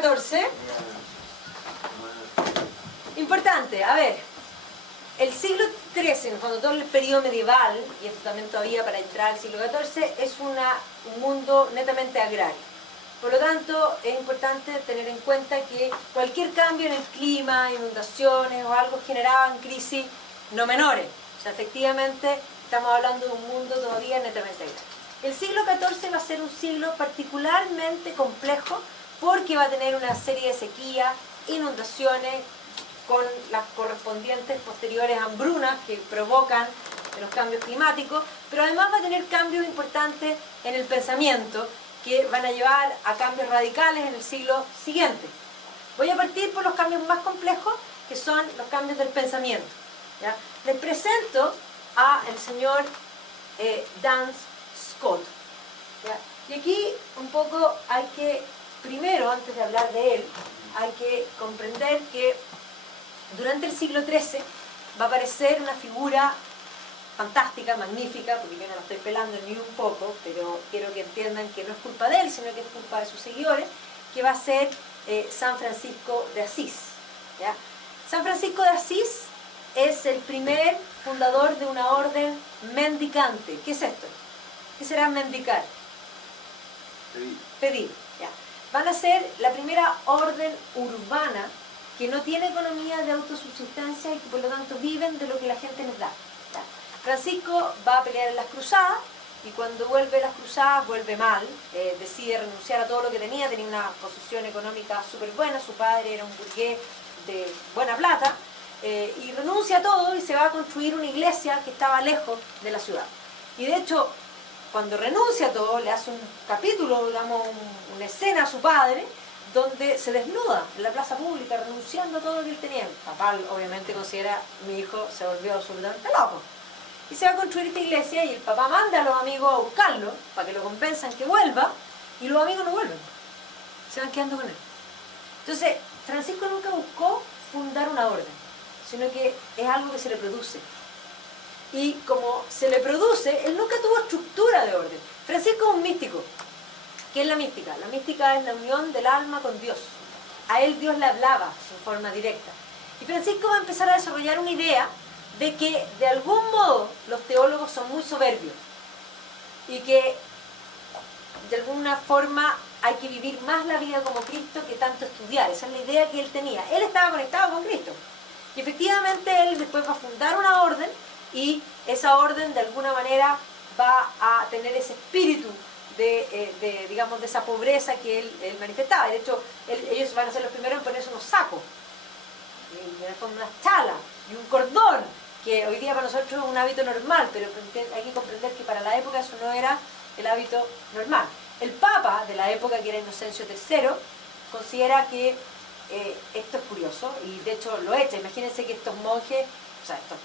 XIV. Importante, a ver, el siglo XIII, cuando todo el periodo medieval, y esto también todavía para entrar al siglo XIV, es un mundo netamente agrario. Por lo tanto, es importante tener en cuenta que cualquier cambio en el clima, inundaciones o algo generaban crisis no menores. O sea, efectivamente, estamos hablando de un mundo todavía netamente agrario. El siglo XIV va a ser un siglo particularmente complejo porque va a tener una serie de sequías, inundaciones, con las correspondientes posteriores hambrunas que provocan los cambios climáticos, pero además va a tener cambios importantes en el pensamiento que van a llevar a cambios radicales en el siglo siguiente. Voy a partir por los cambios más complejos, que son los cambios del pensamiento. ¿Ya? Les presento al señor Duns Scott. ¿Ya? Y aquí un poco hay que, primero, antes de hablar de él, hay que comprender que durante el siglo XIII va a aparecer una figura fantástica, magnífica, porque yo no la estoy pelando ni un poco, pero quiero que entiendan que no es culpa de él, sino que es culpa de sus seguidores, que va a ser San Francisco de Asís. ¿Ya? San Francisco de Asís es el primer fundador de una orden mendicante. ¿Qué es esto? ¿Qué será mendicar? Pedir. ¿Ya? Van a ser la primera orden urbana que no tiene economía de autosubsistencia y que por lo tanto viven de lo que la gente les da. ¿Ya? Francisco va a pelear en las cruzadas y cuando vuelve a las cruzadas vuelve mal, decide renunciar a todo lo que tenía una posición económica súper buena, su padre era un burgués de buena plata, y renuncia a todo y se va a construir una iglesia que estaba lejos de la ciudad. Y de hecho, cuando renuncia a todo, le hace un capítulo, digamos, una escena a su padre, donde se desnuda en la plaza pública, renunciando a todo lo que él tenía. El papá obviamente considera, mi hijo se volvió absolutamente loco. Y se va a construir esta iglesia y el papá manda a los amigos a buscarlo, para que lo compensan que vuelva, y los amigos no vuelven. Se van quedando con él. Entonces, Francisco nunca buscó fundar una orden, sino que es algo que se le produce. Y como se le produce, él nunca tuvo estructura de orden. Francisco es un místico. ¿Qué es la mística? La mística es la unión del alma con Dios. A él Dios le hablaba en forma directa. Y Francisco va a empezar a desarrollar una idea de que de algún modo los teólogos son muy soberbios y que de alguna forma hay que vivir más la vida como Cristo que tanto estudiar. Esa es la idea que él tenía. Él estaba conectado con Cristo. Y efectivamente él después va a fundar una orden y esa orden de alguna manera va a tener ese espíritu digamos, de esa pobreza que él manifestaba. De hecho, ellos van a ser los primeros en ponerse unos sacos, unas chalas y un cordón, que hoy día para nosotros es un hábito normal, pero hay que comprender que para la época eso no era el hábito normal. El Papa de la época, que era Inocencio III, considera que esto es curioso, y de hecho lo echa. Imagínense que estos monjes, o sea, estos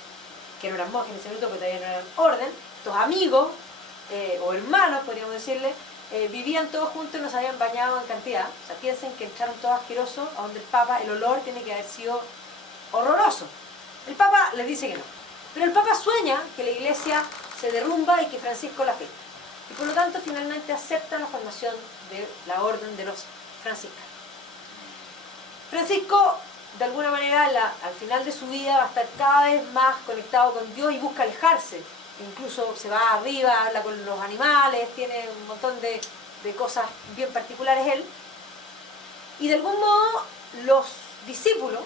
que no eran monjes en ese minuto, porque todavía no eran orden, estos amigos, o hermanos, podríamos decirle, vivían todos juntos y no se habían bañado en cantidad. O sea, piensen que entraron todos asquerosos a donde el Papa, el olor tiene que haber sido horroroso. El Papa les dice que no. Pero el Papa sueña que la iglesia se derrumba y que Francisco la firma. Y por lo tanto, finalmente acepta la formación de la orden de los franciscanos. Francisco, de alguna manera, al final de su vida va a estar cada vez más conectado con Dios y busca alejarse. Incluso se va arriba, habla con los animales, tiene un montón de cosas bien particulares él. Y de algún modo los discípulos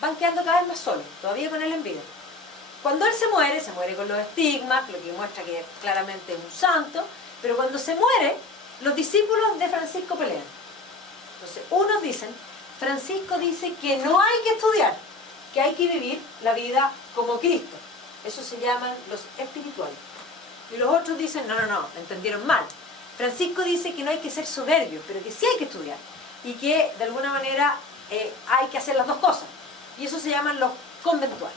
van quedando cada vez más solos, todavía con él en vida. Cuando él se muere con los estigmas, lo que muestra que claramente es un santo, pero cuando se muere, los discípulos de Francisco pelean. Entonces, unos dicen, Francisco dice que no hay que estudiar, que hay que vivir la vida como Cristo. Eso se llaman los espirituales. Y los otros dicen, no, entendieron mal. Francisco dice que no hay que ser soberbio, pero que sí hay que estudiar. Y que de alguna manera hay que hacer las dos cosas. Y eso se llaman los conventuales.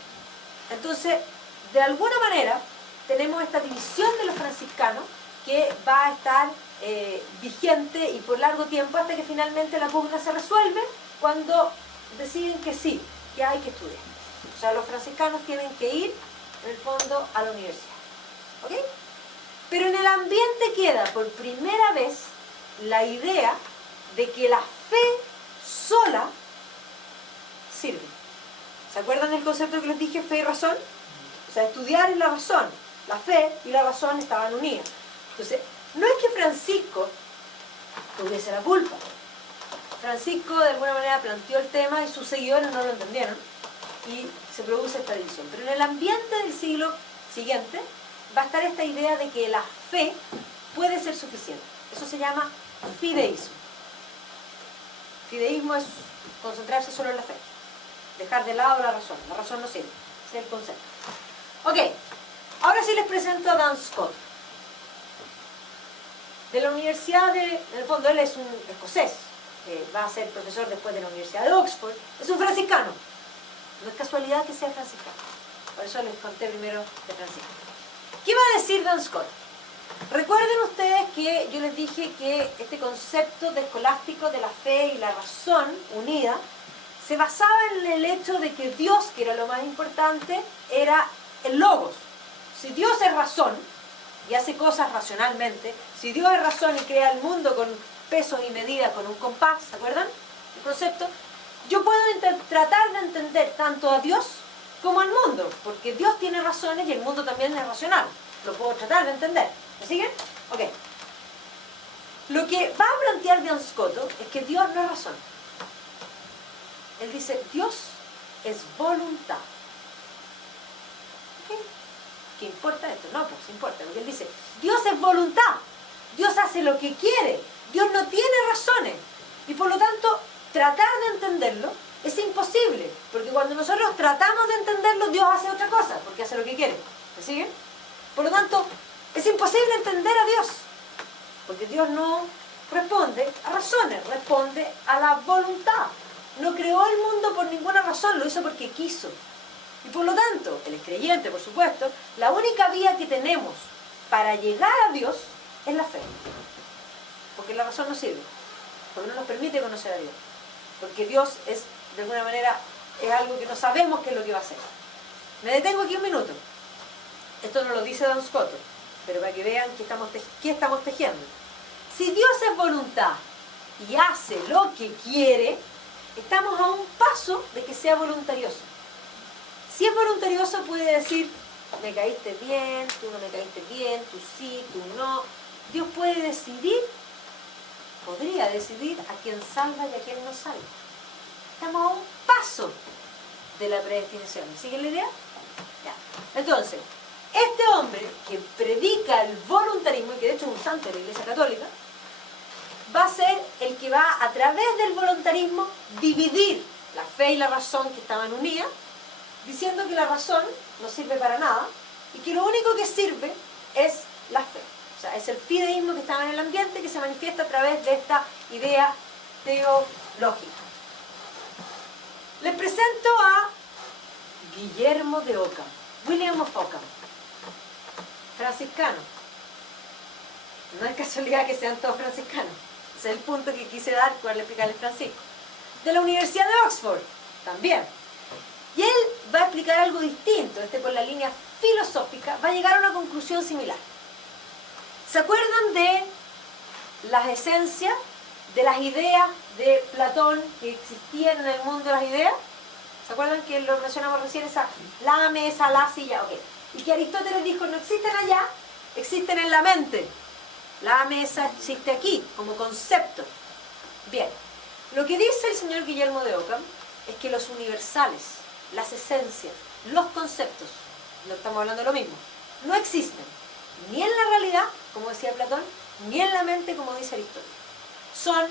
Entonces, de alguna manera, tenemos esta división de los franciscanos que va a estar vigente y por largo tiempo hasta que finalmente la pugna se resuelve cuando deciden que sí, que hay que estudiar. O sea, los franciscanos tienen que ir en el fondo a la universidad. ¿Ok? Pero en el ambiente queda por primera vez la idea de que la fe ¿Se acuerdan del concepto que les dije, fe y razón? O sea, estudiar y la razón. La fe y la razón estaban unidas. Entonces, no es que Francisco tuviese la culpa. Francisco de alguna manera planteó el tema y sus seguidores no lo entendieron y se produce esta división. Pero en el ambiente del siglo siguiente va a estar esta idea de que la fe puede ser suficiente. Eso se llama fideísmo. Fideísmo es concentrarse solo en la fe, dejar de lado la razón no sirve, ese es el concepto. Ok, ahora sí les presento a Dan Scott. De la universidad en el fondo él es un escocés, que va a ser profesor después de la Universidad de Oxford, es un franciscano. No es casualidad que sea franciscano, por eso les conté primero de Francisco. ¿Qué va a decir Dan Scott? Recuerden ustedes que yo les dije que este concepto de escolástico de la fe y la razón unida se basaba en el hecho de que Dios, que era lo más importante, era el logos. Si Dios es razón y hace cosas racionalmente, si Dios es razón y crea el mundo con pesos y medidas, con un compás, ¿se acuerdan? El concepto. Yo puedo tratar de entender tanto a Dios como al mundo, porque Dios tiene razones y el mundo también es racional. Lo puedo tratar de entender. ¿Me siguen? Ok. Lo que va a plantear Dan Scott es que Dios no es razón. Él dice, Dios es voluntad. ¿Ok? ¿Qué importa esto? No, pues importa. Porque él dice, Dios es voluntad. Dios hace lo que quiere. Dios no tiene razones. Y por lo tanto, tratar de entenderlo es imposible. Porque cuando nosotros tratamos de entenderlo, Dios hace otra cosa. Porque hace lo que quiere. ¿Me siguen? Por lo tanto, es imposible entender a Dios. Porque Dios no responde a razones, responde a la voluntad. No creó el mundo por ninguna razón, lo hizo porque quiso. Y por lo tanto, él es creyente, por supuesto, la única vía que tenemos para llegar a Dios es la fe. Porque la razón no sirve, porque no nos permite conocer a Dios. Porque Dios es, de alguna manera, es algo que no sabemos qué es lo que va a hacer. Me detengo aquí un minuto. Esto no lo dice Dan Scott, pero para que vean qué estamos tejiendo. Si Dios es voluntad y hace lo que quiere, estamos a un paso de que sea voluntarioso. Si es voluntarioso puede decir, me caíste bien, tú no me caíste bien, tú sí, tú no. Dios puede decidir, podría decidir a quién salva y a quién no salva. Estamos a un paso de la predestinación. ¿Siguen la idea? Ya. Entonces, este hombre que predica el voluntarismo, y que de hecho es un santo de la Iglesia Católica, va a ser el que va a través del voluntarismo dividir la fe y la razón que estaban unidas, diciendo que la razón no sirve para nada y que lo único que sirve es la fe. O sea, es el fideísmo que estaba en el ambiente que se manifiesta a través de esta idea teológica. Les presento a Guillermo de Ockham, William of Ockham, franciscano. No es casualidad que sean todos franciscanos. Ese es el punto que quise dar cuando le explicarle Francisco. De la Universidad de Oxford, también. Y él va a explicar algo distinto, por la línea filosófica, va a llegar a una conclusión similar. ¿Se acuerdan de las esencias, de las ideas de Platón que existían en el mundo de las ideas? ¿Se acuerdan que lo mencionamos recién? La mesa, la silla, ok. Y que Aristóteles dijo, no existen allá, existen en la mente. La mesa existe aquí, como concepto. Bien, lo que dice el señor Guillermo de Ockham es que los universales, las esencias, los conceptos, no estamos hablando de lo mismo, no existen ni en la realidad, como decía Platón, ni en la mente, como dice Aristóteles. Son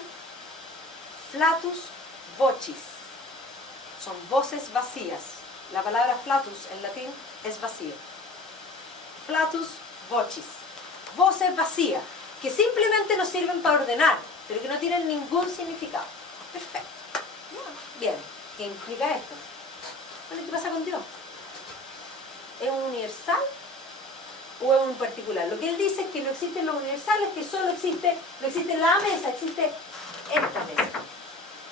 flatus vocis, son voces vacías. La palabra flatus en latín es vacío. Flatus vocis, voces vacías, que simplemente nos sirven para ordenar, pero que no tienen ningún significado. Perfecto. Bien, ¿qué implica esto? Bueno, ¿qué pasa con Dios? ¿Es un universal o es un particular? Lo que él dice es que no existen los universales, que solo existe, no existe la mesa, existe esta mesa,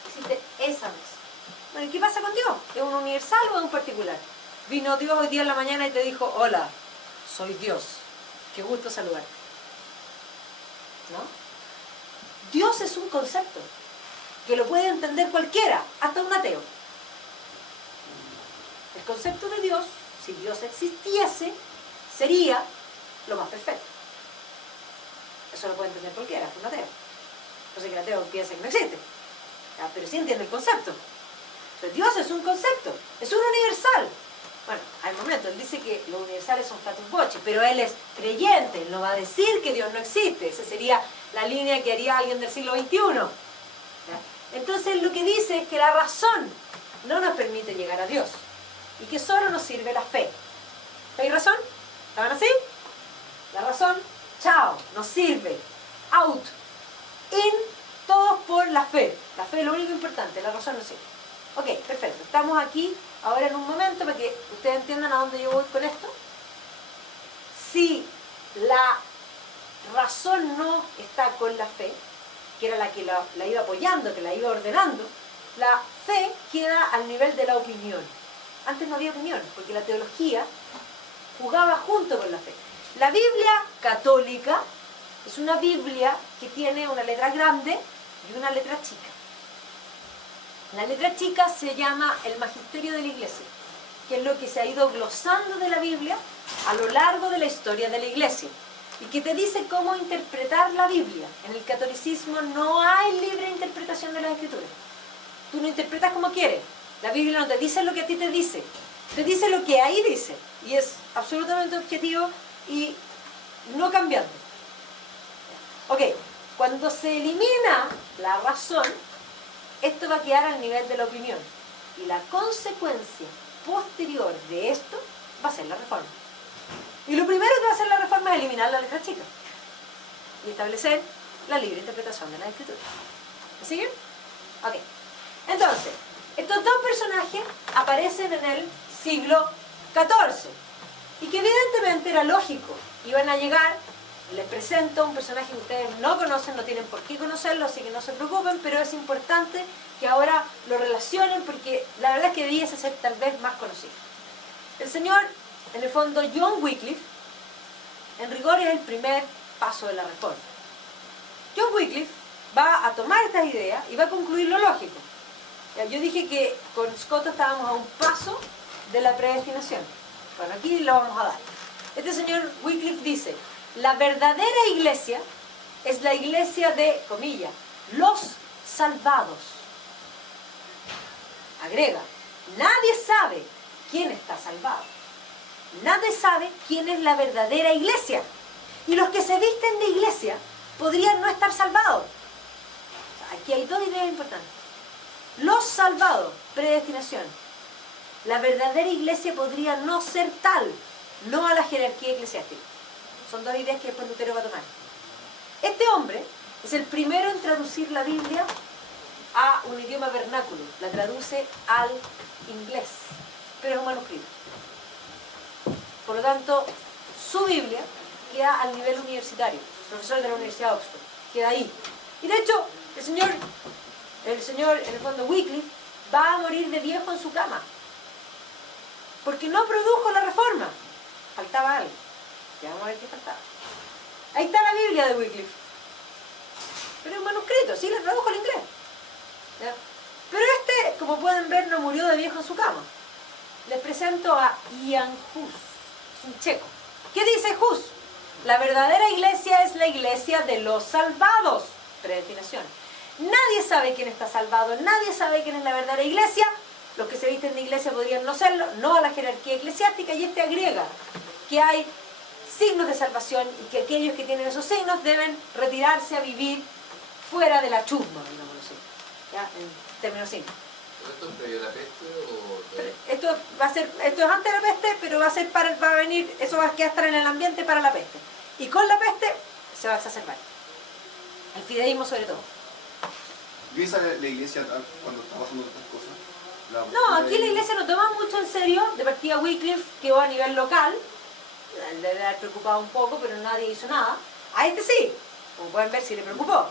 existe esa mesa. Bueno, ¿y qué pasa con Dios? ¿Es un universal o es un particular? Vino Dios hoy día en la mañana y te dijo, hola, soy Dios, qué gusto saludarte. ¿No? Dios es un concepto que lo puede entender cualquiera, hasta un ateo. concepto de Dios, si Dios existiese, sería lo más perfecto. Eso lo puede entender cualquiera, un ateo. No sé que el ateo piensa que no existe, ¿ya? Pero sí entiende el concepto. Entonces, Dios es un concepto, es un universal. Bueno, al momento, él dice que los universales son flatus voce, pero él es creyente, él no va a decir que Dios no existe. Esa sería la línea que haría alguien del siglo XXI. ¿Ya? Entonces, lo que dice es que la razón no nos permite llegar a Dios y que solo nos sirve la fe. ¿Hay razón? ¿Estaban así? La razón, chao, nos sirve. Out. In, todos por la fe. La fe es lo único importante, la razón no sirve. Ok, perfecto. Estamos aquí ahora en un momento para que ustedes entiendan a dónde yo voy con esto. Si la razón no está con la fe, que era la que la iba apoyando, que la iba ordenando, la fe queda al nivel de la opinión. Antes no había opinión, porque la teología jugaba junto con la fe. La Biblia católica es una Biblia que tiene una letra grande y una letra chica. La letra chica se llama el magisterio de la Iglesia, que es lo que se ha ido glosando de la Biblia a lo largo de la historia de la Iglesia, y que te dice cómo interpretar la Biblia. En el catolicismo no hay libre interpretación de las Escrituras. Tú no interpretas como quieres. La Biblia no te dice lo que a ti te dice lo que ahí dice, y es absolutamente objetivo y no cambiante. Ok, cuando se elimina la razón, esto va a quedar al nivel de la opinión, y la consecuencia posterior de esto va a ser la reforma. Y lo primero que va a hacer la reforma es eliminar la letra chica y establecer la libre interpretación de las Escrituras. ¿Me siguen? Ok. Entonces, estos dos personajes aparecen en el siglo XIV y que evidentemente era lógico. Iban a llegar, les presento un personaje que ustedes no conocen, no tienen por qué conocerlo, así que no se preocupen, pero es importante que ahora lo relacionen porque la verdad es que debiese ser tal vez más conocido. El señor, en el fondo, John Wycliffe, en rigor es el primer paso de la reforma. John Wycliffe va a tomar estas ideas y va a concluir lo lógico. Yo dije que con Scotto estábamos a un paso de la predestinación. Bueno, aquí lo vamos a dar. Este señor Wycliffe dice: la verdadera iglesia es la iglesia de, comillas, los salvados. Agrega: nadie sabe quién está salvado. Nadie sabe quién es la verdadera iglesia. Y los que se visten de iglesia podrían no estar salvados. Aquí hay dos ideas importantes. Los salvados, predestinación. La verdadera iglesia podría no ser tal, no a la jerarquía eclesiástica. Son dos ideas que después Lutero va a tomar. Este hombre es el primero en traducir la Biblia a un idioma vernáculo. La traduce al inglés, pero es un manuscrito. Por lo tanto, su Biblia queda al nivel universitario. Profesor de la Universidad de Oxford, queda ahí. Y de hecho, el señor, en el fondo Wycliffe, va a morir de viejo en su cama. Porque no produjo la reforma. Faltaba algo. Ya vamos a ver qué faltaba. Ahí está la Biblia de Wycliffe. Pero es un manuscrito, sí, la tradujo al inglés. ¿Ya? Pero este, como pueden ver, no murió de viejo en su cama. Les presento a Ian Hus. Es un checo. ¿Qué dice Hus? La verdadera iglesia es la iglesia de los salvados. Predestinación. Nadie sabe quién está salvado, nadie sabe quién es la verdadera iglesia. Los que se visten de iglesia podrían no serlo, no a la jerarquía eclesiástica, y este agrega que hay signos de salvación y que aquellos que tienen esos signos deben retirarse a vivir fuera de la chusma, digámoslo así, ¿ya? En términos simples. ¿Esto es previo a la peste o...? Esto es antes de la peste, pero va a venir, eso va a estar en el ambiente para la peste. Y con la peste se va a exacerbar. El fideísmo sobre todo. ¿Piensa la iglesia cuando está pasando estas cosas? No, aquí la iglesia no toma mucho en serio. De partida Wycliffe quedó a nivel local. Le debe haber preocupado un poco, pero nadie hizo nada. A este sí, como pueden ver, sí le preocupó.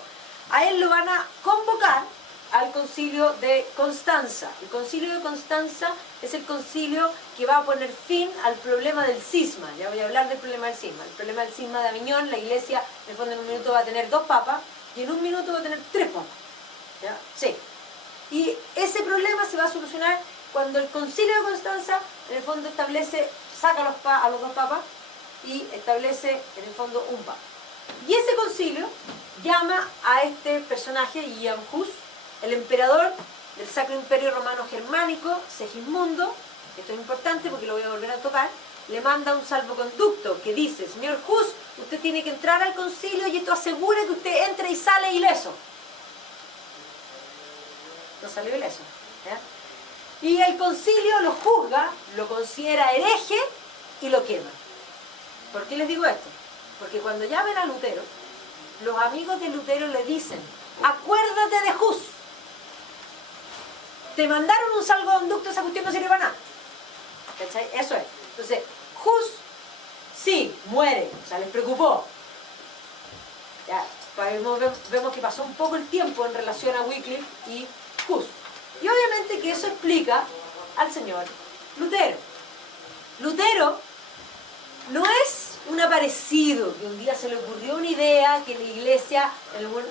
A él lo van a convocar al concilio de Constanza. El concilio de Constanza es el concilio que va a poner fin al problema del cisma. Ya voy a hablar del problema del cisma. El problema del cisma de Aviñón, la iglesia en el fondo en un minuto va a tener 2 papas y en un minuto va a tener 3 papas. ¿Ya? Sí. Y ese problema se va a solucionar cuando el Concilio de Constanza en el fondo establece, saca a los dos papas y establece en el fondo un papa. Y ese concilio llama a este personaje, Ian Hus, el emperador del Sacro Imperio Romano Germánico, Segismundo. Esto es importante porque lo voy a volver a tocar. Le manda un salvoconducto que dice: señor Hus, usted tiene que entrar al concilio y esto asegura que usted entre y sale ileso. No salió ileso, ¿ya? Y el concilio lo juzga, lo considera hereje y lo quema. ¿Por qué les digo esto? Porque cuando llamen a Lutero, los amigos de Lutero le dicen: acuérdate de Hus. Te mandaron un salvoconducto, esa cuestión no sirve para nada. ¿Cachai? Eso es. Entonces, Hus, sí, muere, o sea, les preocupó. Ya, vemos que pasó un poco el tiempo en relación a Wycliffe y Hus. Y obviamente que eso explica al señor Lutero. Lutero no es un aparecido que un día se le ocurrió una idea que la iglesia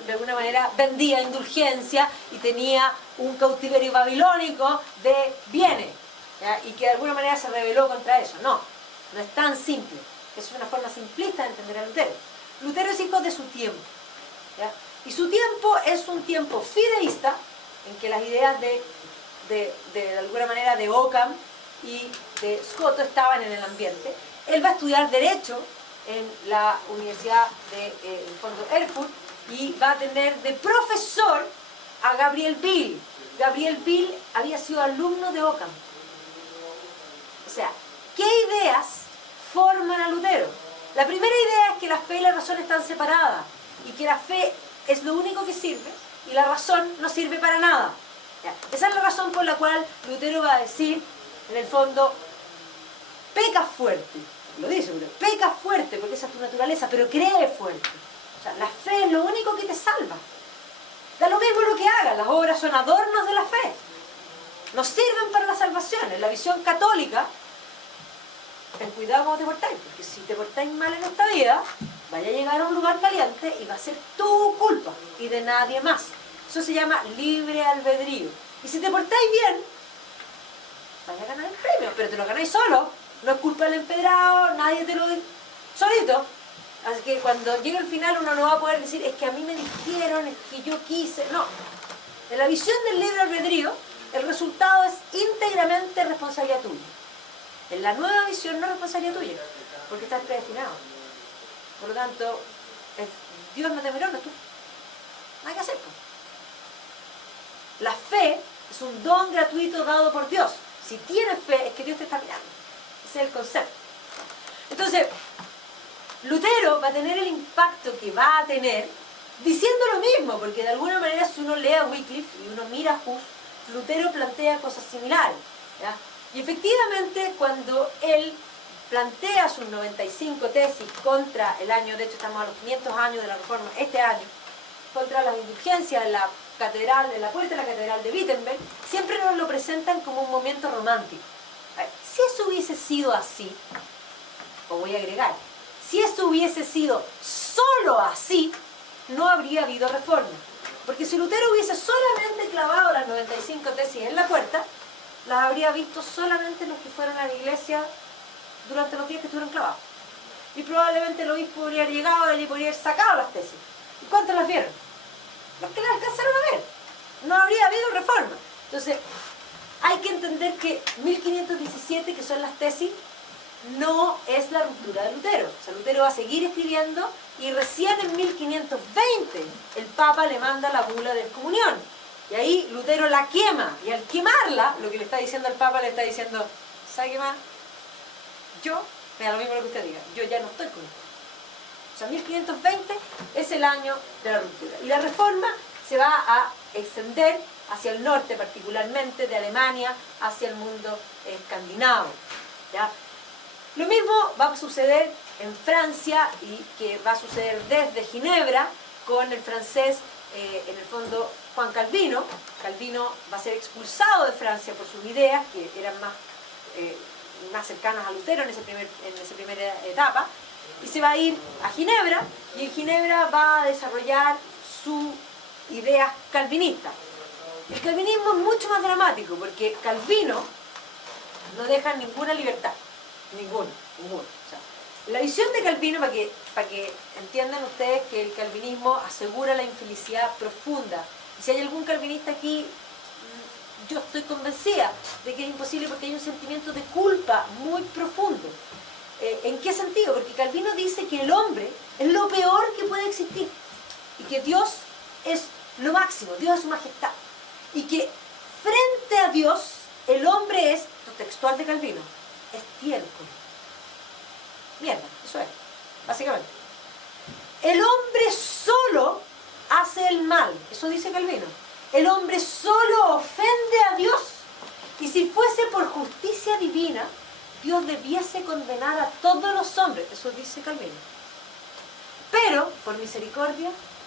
de alguna manera vendía indulgencia y tenía un cautiverio babilónico de bienes, ¿ya? Y que de alguna manera se rebeló contra eso. No, no es tan simple. Es una forma simplista de entender a Lutero. Lutero es hijo de su tiempo, ¿ya? Y su tiempo es un tiempo fideísta en que las ideas de alguna manera de Ockham y de Scotto estaban en el ambiente. Él va a estudiar Derecho en la Universidad de en el fondo Erfurt y va a tener de profesor a Gabriel Biel. Gabriel Biel había sido alumno de Ockham. O sea, ¿qué ideas forman a Lutero? La primera idea es que la fe y la razón están separadas y que la fe es lo único que sirve y la razón no sirve para nada. ¿Ya? Esa es la razón por la cual Lutero va a decir, en el fondo, peca fuerte. Lo dice, peca fuerte porque esa es tu naturaleza, pero cree fuerte. O sea, la fe es lo único que te salva. Da lo mismo lo que hagas, las obras son adornos de la fe. No sirven para la salvación. En la visión católica, ten cuidado cómo te portáis, porque si te portáis mal en esta vida, vaya a llegar a un lugar caliente y va a ser tu culpa y de nadie más. Eso se llama libre albedrío. Y si te portáis bien, vaya a ganar el premio, pero te lo ganáis solo. No es culpa del empedrado, nadie te lo dice. Solito. Así que cuando llegue el final uno no va a poder decir, es que a mí me dijeron, es que yo quise. No. En la visión del libre albedrío, el resultado es íntegramente responsabilidad tuya. En la nueva visión no es responsabilidad tuya, porque estás predestinado. Por lo tanto, Dios no te miró, no tú. No hay que hacer. La fe es un don gratuito dado por Dios. Si tienes fe, es que Dios te está mirando. Ese es el concepto. Entonces, Lutero va a tener el impacto que va a tener diciendo lo mismo, porque de alguna manera si uno lee a Wycliffe y uno mira a Hus, Lutero plantea cosas similares, ¿ya? Y efectivamente cuando él plantea sus 95 tesis contra el año, de hecho estamos a los 500 años de la Reforma, este año, contra las indulgencias en la catedral, en la puerta de la catedral de Wittenberg, siempre nos lo presentan como un momento romántico. Si eso hubiese sido así, o voy a agregar, si esto hubiese sido solo así, no habría habido reforma. Porque si Lutero hubiese solamente clavado las 95 tesis en la puerta, las habría visto solamente los que fueron a la iglesia durante los días que estuvieron clavados. Y probablemente el obispo podría haber llegado y podría haber sacado las tesis. ¿Y cuántos las vieron? Los que las alcanzaron a ver. No habría habido reforma. Entonces, hay que entender que 1517, que son las tesis, no es la ruptura de Lutero. O sea, Lutero va a seguir escribiendo y recién en 1520 el Papa le manda la bula de excomunión. Y ahí Lutero la quema. Y al quemarla, lo que le está diciendo al Papa, le está diciendo, ¿sabe qué más? Yo, me da lo mismo lo que usted diga, yo ya no estoy con usted. O sea, 1520 es el año de la ruptura. Y la reforma se va a extender hacia el norte, particularmente de Alemania, hacia el mundo escandinavo, ¿ya? Lo mismo va a suceder en Francia y que va a suceder desde Ginebra con el francés, en el fondo, Juan Calvino. Calvino va a ser expulsado de Francia por sus ideas, que eran más cercanas a Lutero en esa primera etapa, y se va a ir a Ginebra, y en Ginebra va a desarrollar sus ideas calvinistas. El calvinismo es mucho más dramático, porque Calvino no deja ninguna libertad. Ninguna. O sea, la visión de Calvino, para que entiendan ustedes que el calvinismo asegura la infelicidad profunda. Y si hay algún calvinista aquí, yo estoy convencida de que es imposible porque hay un sentimiento de culpa muy profundo. ¿En qué sentido? Porque Calvino dice que el hombre es lo peor que puede existir y que Dios es lo máximo, Dios es su majestad. Y que frente a Dios el hombre es, textual de Calvino, estiércol. Mierda, eso es, básicamente. El hombre solo hace el mal, eso dice Calvino. El hombre solo ofende a Dios. Y si fuese por justicia divina, Dios debiese condenar a todos los hombres, eso dice Calvino. Pero, por misericordia,